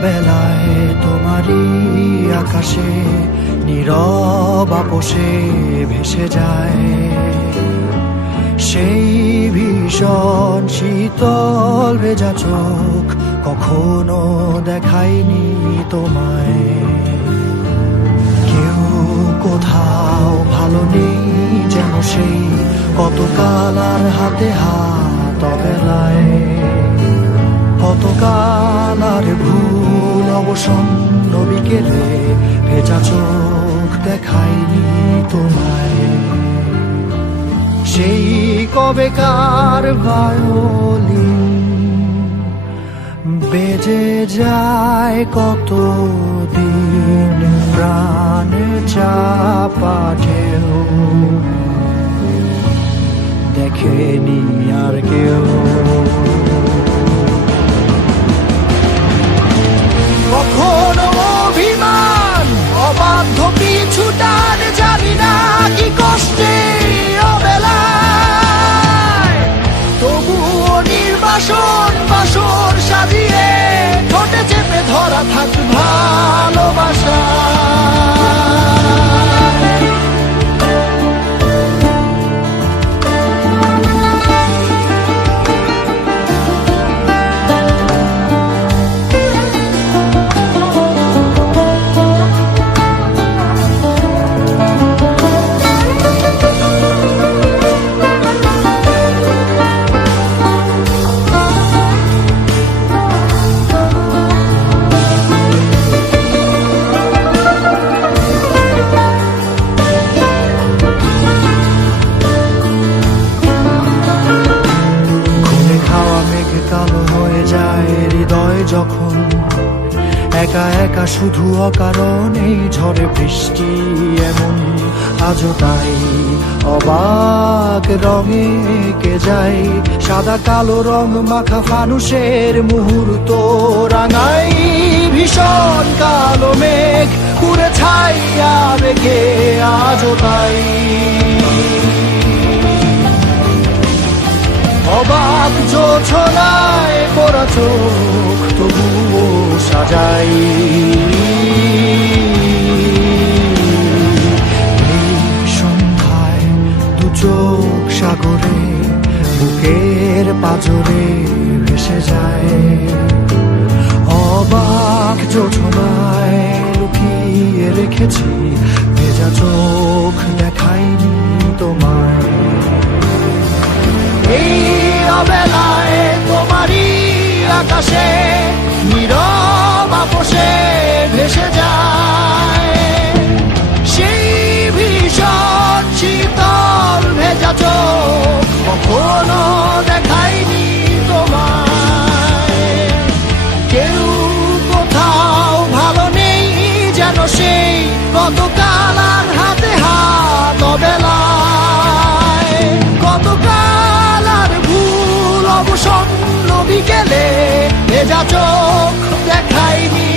অবেলায় তোমারই আকাশে নীরব আপোষে ভেসে যায় সেই ভীষণ শীতল ভেজা চোখ, কখনো দেখায়নি তোমায়। কেউ কোথাও ভালো নেই যেন সেই কতকাল আর হাতে হাত অবেলায়, কতকাল আর ভুল অবসন্ন বিকেলে ভেজা চোখ দেখায়নি তোমায়। সেই কবেকার ভায়োলিন বেজে যায় কতদিন প্রাণ চাপা ঢেউ, দেখেনি আর কেউ। কখনো অভিমান অবাধ্য পিছু টান, জানি না কি কষ্টে অবেলায়, তবুও নির্বাসন বাসর সাজিয়ে ঠোঁটে চেপে ধরা থাক ভালোবাসা। কালো হয়ে যায় হৃদয় যখন একা একা শুধু অকারণে ঝড়ে বৃষ্টি এমন, আজও তাই অবাক রঙে কে যায় সাদা কালো রং মাখা ফানুষের মুহূর্ত রাঙাই ভীষণ কালো মেঘ পুরে ছাইয়া বেগে, আজও তাই অবাক জোছনায় পড়া চোখ তবুও সাজাই। এই সন্ধ্যায় দু চোখ সাগরে বুকের পাজরে ভেসে যায়, অবাক জোছনায় লুকিয়ে রেখেছি ভেজা চোখ দেখায়নি তোমায়। এই অবেলায় তোমারই আকাশে নীরব আপোষে ভেসে যায় সেই ভীষণ শীতল ভেজা চোখ, কখনো দেখায়নি তোমায়। কেউ কোথাও ভালো নেই যেন সেই কতকাল আর হাতে হাত অবেলায়, কতকাল আর ভুল অবসন্ন বিকেলে ভেজা চোখ দেখায়নি